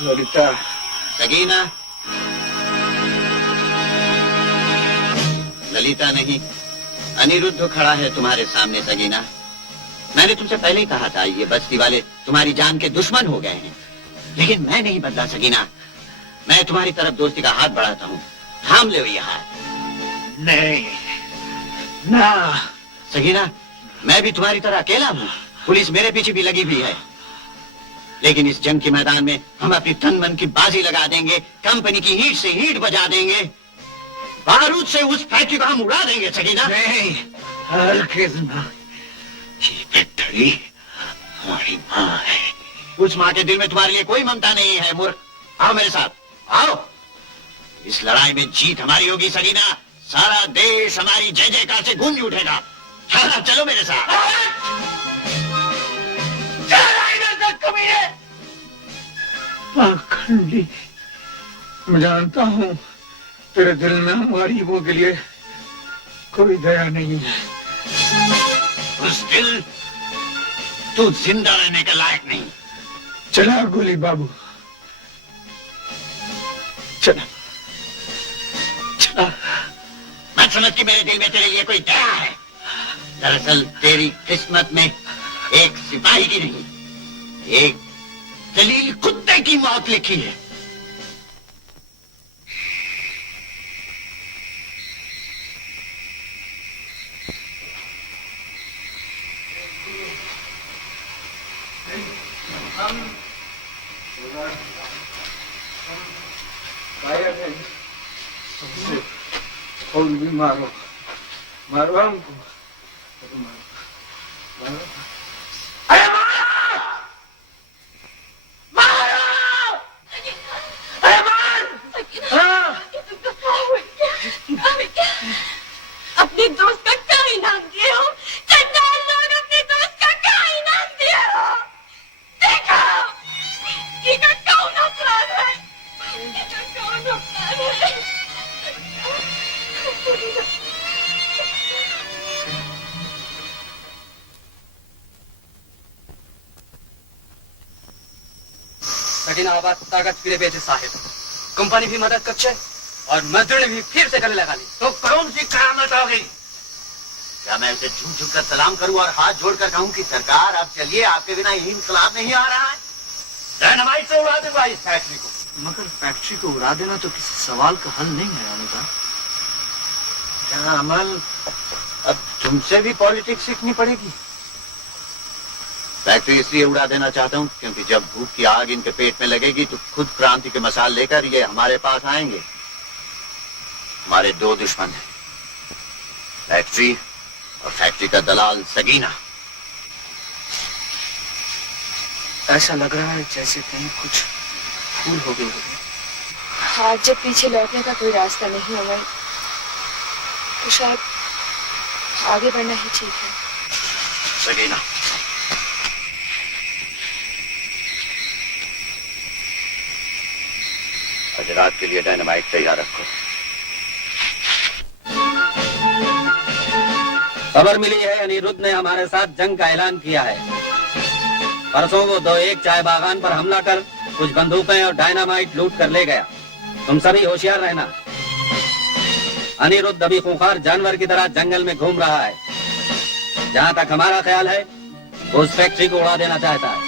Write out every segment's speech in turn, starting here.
ललिता, सगीना, ललिता नहीं, अनिरुद्ध खड़ा है तुम्हारे सामने। सगीना, मैंने तुमसे पहले ही कहा था ये बस्ती वाले तुम्हारी जान के दुश्मन हो गए हैं, लेकिन मैं नहीं बदला सगीना। मैं तुम्हारी तरफ दोस्ती का हाथ बढ़ाता हूँ, थाम ले ये हाथ। नहीं, ना सगीना, मैं भी तुम्हारी तरह अकेला हूँ, पुलिस मेरे पीछे भी लगी हुई है, लेकिन इस जंग के मैदान में हम अपनी तन मन की बाजी लगा देंगे, कंपनी की हीट से हीट बजा देंगे, बारूद से उस फैक्ट्री को हम उड़ा देंगे। सगीना नहीं, हरगिज़ ना। ये फैक्ट्री हमारी माँ है। उस माँ के दिल में तुम्हारे लिए कोई ममता नहीं है मूर्ख। आओ मेरे साथ, आओ। इस लड़ाई में जीत हमारी होगी सगीना। सारा देश हमारी जय जयकार से गूंज उठेगा। चलो चलो मेरे साथ। पाखंडी, मैं जानता हूँ तेरे दिल में हमारी वो के लिए कोई दया नहीं है। उस दिल, तू जिंदा रहने के लायक नहीं। चला गोली बाबू, चला चला। मत समझ कि मेरे दिल में तेरे लिए कोई दया है। दरअसल तेरी किस्मत में एक सिपाही की नहीं, एक दलील कुत्ते की मौत लिखी है। और भी मारो, मारो हमको, मारो। अरे मारो, मारो, अरे मार। अपने दोस्त का क्या इनाम दिए हो? चंडाल लोग अपने दोस्त का क्या इनाम दिए हो? देखो, इसका कौन अपराध है? इसका कौन अपराध है? सकीनाबाद ताकत फिरे बेचे साहिब, कंपनी भी मदद कर छे और मजदूर ने भी फिर से गले लगा ली। तो कौन सी करामत हो गई? क्या मैं उसे झूठ झूठ कर सलाम करूं और हाथ जोड़कर कहूं कि सरकार आप चलिए, आपके बिना यही इंकलाब नहीं आ रहा है? डायनामाइट से उड़ा दूंगा इस फैक्ट्री को। मगर फैक्ट्री को उड़ा देना तो किसी सवाल का हल नहीं है अमिता। क्या अमल, अब तुमसे भी पॉलिटिक्स सीखनी पड़ेगी। फैक्ट्री इसलिए उड़ा देना चाहता हूं क्योंकि जब भूख की आग इनके पेट में लगेगी तो खुद क्रांति के मसाल लेकर ये हमारे पास आएंगे। हमारे दो दुश्मन हैं, फैक्ट्री और फैक्ट्री का दलाल सगीना। ऐसा लग रहा है जैसे कहीं कुछ भूल हो गई होगी। आज जब पीछे लौटने का कोई रास्ता नहीं है तो शायद आगे बढ़ना ही ठीक है। सगीना, आज रात के लिए डायनामाइट तैयार रखो। खबर मिली है अनिरुद्ध ने हमारे साथ जंग का ऐलान किया है। परसों वो 2-1 चाय बागान पर हमला कर कुछ बंदूकें और डायनामाइट लूट कर ले गया। तुम सभी होशियार रहना। अनिरुद्ध अभी खूंखार जानवर की तरह जंगल में घूम रहा है। जहां तक हमारा ख्याल है वो उस फैक्ट्री को उड़ा देना चाहता है।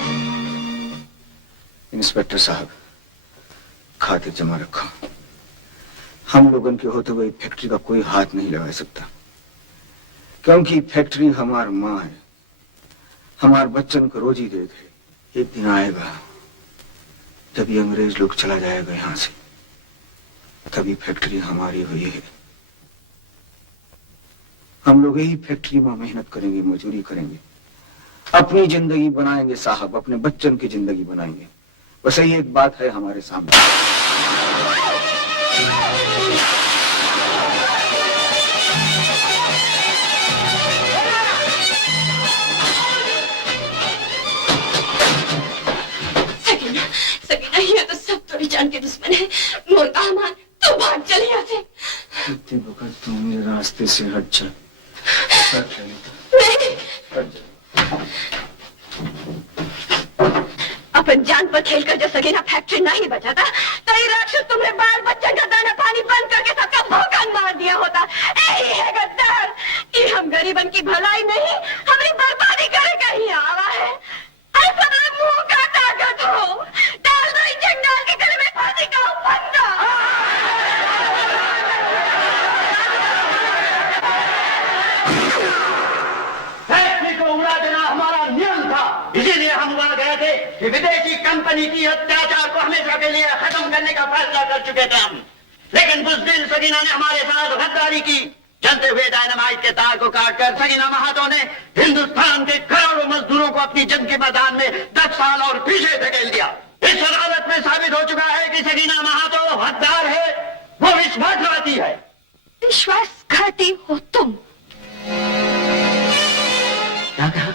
इंस्पेक्टर साहब, खातिर जमा रखो। हम लोगों के होते हुए फैक्ट्री का कोई हाथ नहीं लगा सकता, क्योंकि फैक्ट्री हमार माँ है, हमार बच्चन को रोजी दे दे। एक दिन आएगा जब ये अंग्रेज लोग चला जाएगा यहाँ से, तभी फैक्ट्री हमारी हुई है। हम लोग यही फैक्ट्री में मेहनत करेंगे, मजदूरी करेंगे, अपनी जिंदगी बनाएंगे साहब, अपने बच्चन की जिंदगी बनाएंगे। बस यही एक बात है हमारे सामने। सकीना, सकीना, ये तो सब थोड़ी जान के दुश्मन है। मुर्गा हमार, तू भाग चल यहाँ से। इतने वक्त तू मेरे रास्ते से हट जा। अपने अपन जान पर खेलकर जो सगीना फैक्ट्री नहीं बचाता तो ये राक्षस तुम्हें बाल बच्चन का दाना पानी बंद करके सबका भोकन मार दिया होता। यही है गद्दार कि हम गरीबन की भलाई नहीं हमारी बर्बादी करे कहीं आवा है। ऐसा ना मुंह का ताकत हो डाल दो इस जंगल के गले में फांसी का फंदा। फैक्ट्री को उड़ा देना हमारा नियम था, इसीलिए हम वहां गए थे कि विदेशी कंपनी की अत्याचार को हमेशा के लिए खत्म करने का फैसला कर चुके थे हम। लेकिन बुज़दिल सगीना ने हमारे साथ गद्दारी की। जलते हुए डायनामाइट के तार को काटकर सगीना महातो ने हिंदुस्तान के करोड़ों मजदूरों को अपनी जंग के मैदान में 10 साल और पीछे धकेल दिया। इस अदालत में साबित हो चुका है कि सगीना महातो गद्दार है, वो विश्वासघाती है। विश्वासघाती हो तुम। क्या कहा?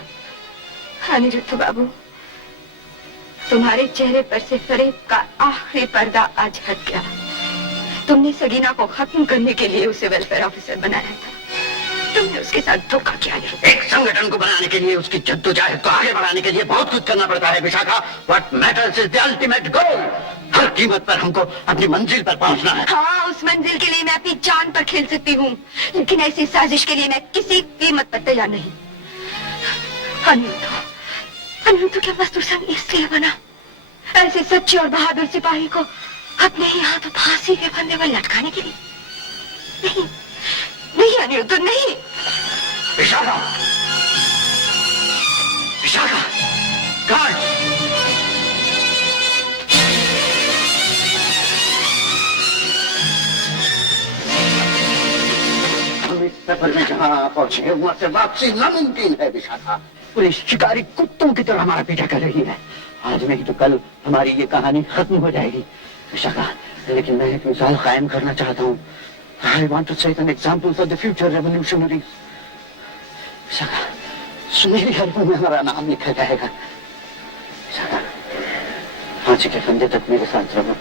अनिरुद्ध बाबू, तुम्हारे चेहरे पर से फरेब का आखिरी पर्दा आज हट गया। तुमने सगीना को खत्म करने के लिए उसे वेलफेयर ऑफिसर बनाया था। तुमने उसके साथ धोखा किया। एक संगठन को बनाने के लिए, उसकी जद्दोजहद को आगे बढ़ाने के लिए बहुत कुछ करना पड़ता है Vishakha. What matters is the ultimate goal. हर कीमत पर हमको अपनी मंजिल पर पहुंचना है। हाँ, उस मंजिल के लिए मैं अपनी जान पर खेल सकती हूँ, लेकिन ऐसी साजिश के लिए मैं किसी कीमत पर तैयार नहीं। अनिरुद्ध क्या मजदूर संघ इसलिए बना ऐसे सच्चे और बहादुर सिपाही को अपने ही हाथों फांसी के फंदे पर लटकाने के लिए? नहीं, नहीं अनिरुद्ध, नहीं। विशाखा, विशाखा, गार्ड! हम इस सफर में जहाँ पहुंचे वहां से वापसी नामुमकिन है विशाखा। पुलिस शिकारी कुत्तों की तरह हमारा पीछा कर रही है। आज नहीं तो कल हमारी ये कहानी खत्म हो जाएगी विशाखा। लेकिन मैं एक मिसाल कायम करना चाहता हूँ। I want to set an example for the future revolutionaries. Vishakha, सुनहरी हरफों में हमारा नाम लिखा जाएगा। विशाखा, फांसी के फंदे तक मेरे साथ रहो,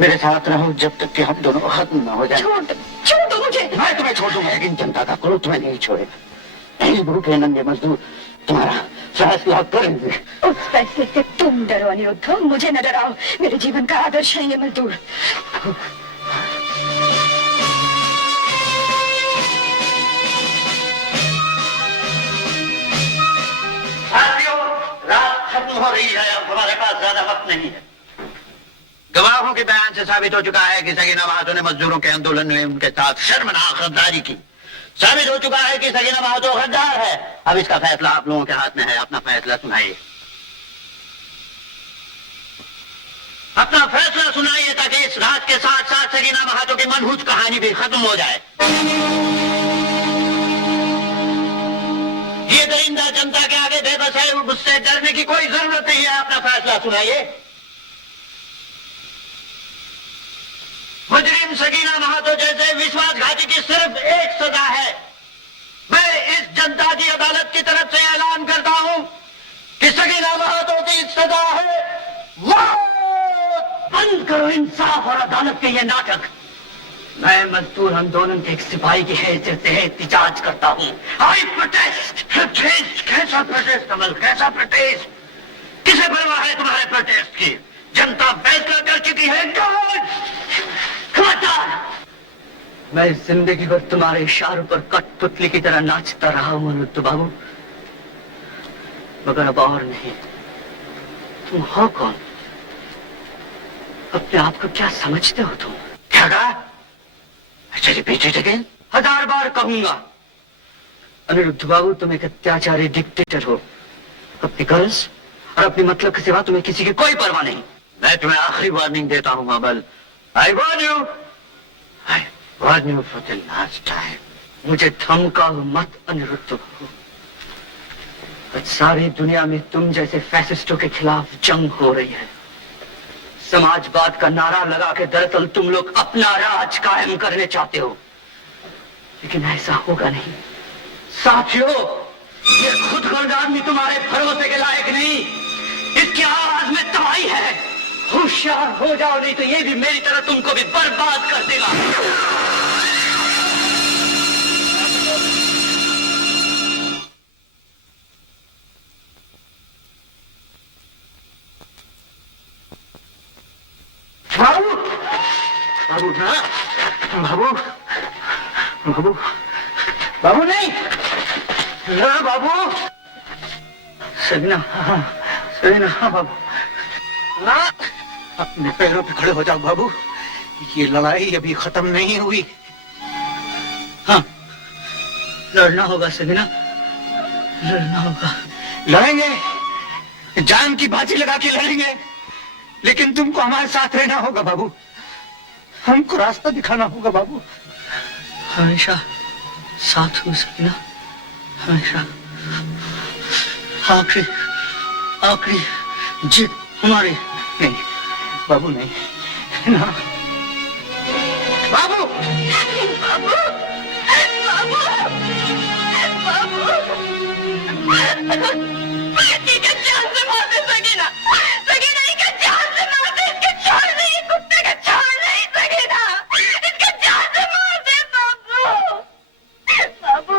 मेरे साथ रहो जब तक कि हम दोनों खत्म ना हो जाए। छोड़ दो मुझे। मैं तुम्हें छोड़ दूंगा, लेकिन जनता का क्रोध तुम्हें नहीं छोड़ेगा। नहीं भूखे नंगे मजदूर तुम्हारा फैसला करेंगे। उस फैसले से तुम डरो अनिरुद्ध, मुझे न डराओ। मेरे जीवन का आदर्श है ये मजदूर। साथियों, रात खत्म हो रही है, अब हमारे पास ज्यादा वक्त नहीं है। गवाहों के बयान से साबित हो चुका है कि सगीना महातो ने मजदूरों के आंदोलन में उनके साथ शर्मनाक गद्दारी की। साबित हो चुका है कि सगीना महातो गद्दार है। अब इसका फैसला आप लोगों के हाथ में है। अपना फैसला सुनाइए, अपना फैसला सुनाइए, ताकि इस रात के साथ साथ सगीना महातो की मनहूस कहानी भी खत्म हो जाए। ये दरिंदा जनता के आगे बेबस है, उससे डरने की कोई जरूरत नहीं है। अपना फैसला सुनाइए। मुजरिम सगीना महातो जैसे विश्वासघाती की सिर्फ एक सजा है। मैं इस जनता की अदालत की तरफ से ऐलान करता हूं कि सगीना महातो की सजा है मौत। बंद करो इंसाफ और अदालत के ये नाटक। मैं मजदूर आंदोलन के एक सिपाही की हैसियत से एहतिजाज करता हूं। आई प्रोटेस्ट। प्रोटेस्ट? कैसा प्रोटेस्ट कमल, कैसा प्रोटेस्ट? किसे परवाह है तुम्हारे प्रोटेस्ट की? जनता फैसला कर चुकी है। मैं जिंदगी भर तुम्हारे इशारों पर कठपुतली की तरह नाचता रहा हूं अनिरुद्ध बाबू, मगर अब और नहीं। तुम हो कौन? अपने आप को क्या समझते हो तुम? क्या कहा? Repeat it again. 1000 बार कहूंगा। अनिरुद्ध बाबू, तुम एक अत्याचारी डिक्टेटर हो। अपनी गर्ज और अपने मतलब के सिवा तुम्हें किसी की कोई परवाह नहीं। मैं तुम्हें आखिरी वार्निंग देता हूं अमल। I warn you. I warn you for the last time. मुझे धमकाओ मत अनिरुद्ध बाबू। आज सारी दुनिया में तुम जैसे फैसिस्टों के खिलाफ जंग हो रही है। समाजवाद का नारा लगा के दरअसल तुम लोग अपना राज कायम करने चाहते हो, लेकिन ऐसा होगा नहीं। साथियों, ये खुद गर्द आदमी तुम्हारे भरोसे के लायक नहीं। इसकी आवाज में तबाही है। होशियार हो जाओ, नहीं तो ये भी मेरी तरह तुमको भी बर्बाद कर देगा। बाबू ना, बाबू, बाबू, बाबू नहीं, ना बाबू, सगीना, सगीना, हाँ बाबू। ना, अपने पैरों पे खड़े हो जाओ बाबू, ये लड़ाई अभी खत्म नहीं हुई। हाँ, लड़ना होगा सगीना, लड़ना होगा। लड़ेंगे, जान की बाजी लगा के लड़ेंगे, लेकिन तुमको हमारे साथ रहना होगा बाबू, हमको रास्ता दिखाना होगा बाबू। हमेशा साथ हो सगीना, हमेशा। आखिरी आखिरी जीत हमारी। नहीं बाबू, नहीं ना बाबू, बाबू, बाबू, बाबू। इसका जान से मार दे सगीना, सगीना इसका जान से मार दे, इसके छोड़ दे, ये कुत्ते का छोड़ दे सगीना, इसका जान से मार दे बाबू, बाबू।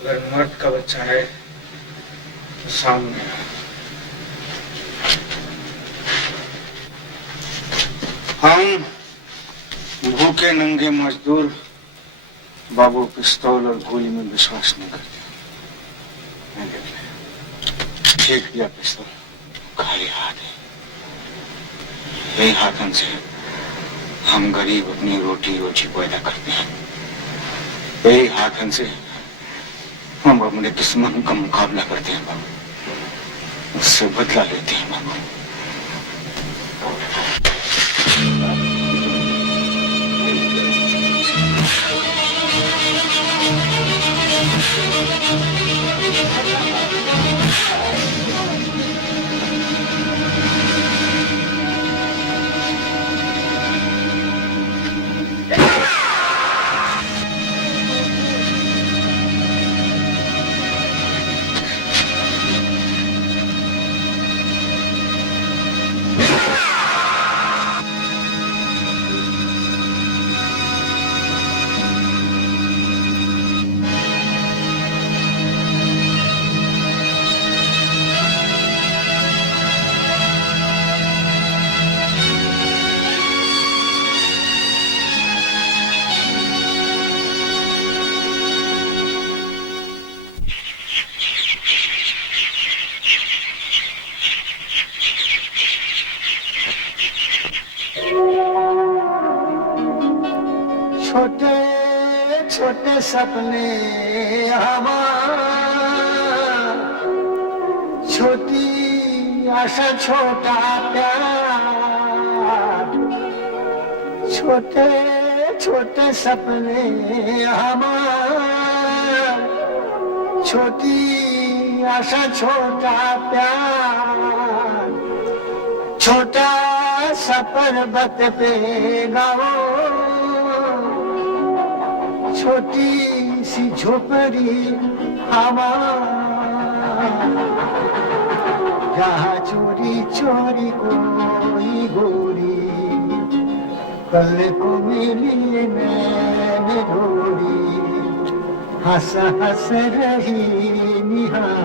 अगर मर्द का बच्चा है तो सामने हम भूखे नंगे मजदूर बाबू पिस्तौल और गोली में विश्वास नहीं करते। नहीं देख, फेंक दिया पिस्तौल, खाली हाथ है। यही हाथन से हम गरीब अपनी रोटी रोजी पैदा करते हैं। यही हाथन से हम अपने दुश्मन का मुकाबला करते हैं बाबू, उससे बदला लेते हैं बाबू। छोटे छोटे सपने हमारे, छोटी आशा छोटा प्यार, छोटे छोटे सपने हमारे, छोटी आशा छोटा प्यार, छोटा सा पर्वत पे गाओ, छोटी सी झोपड़ी हमारी, जहाँ चोरी चोरी कोई गोरी कल को मिली मैंने ढोरी, हंस हंस रही निहार।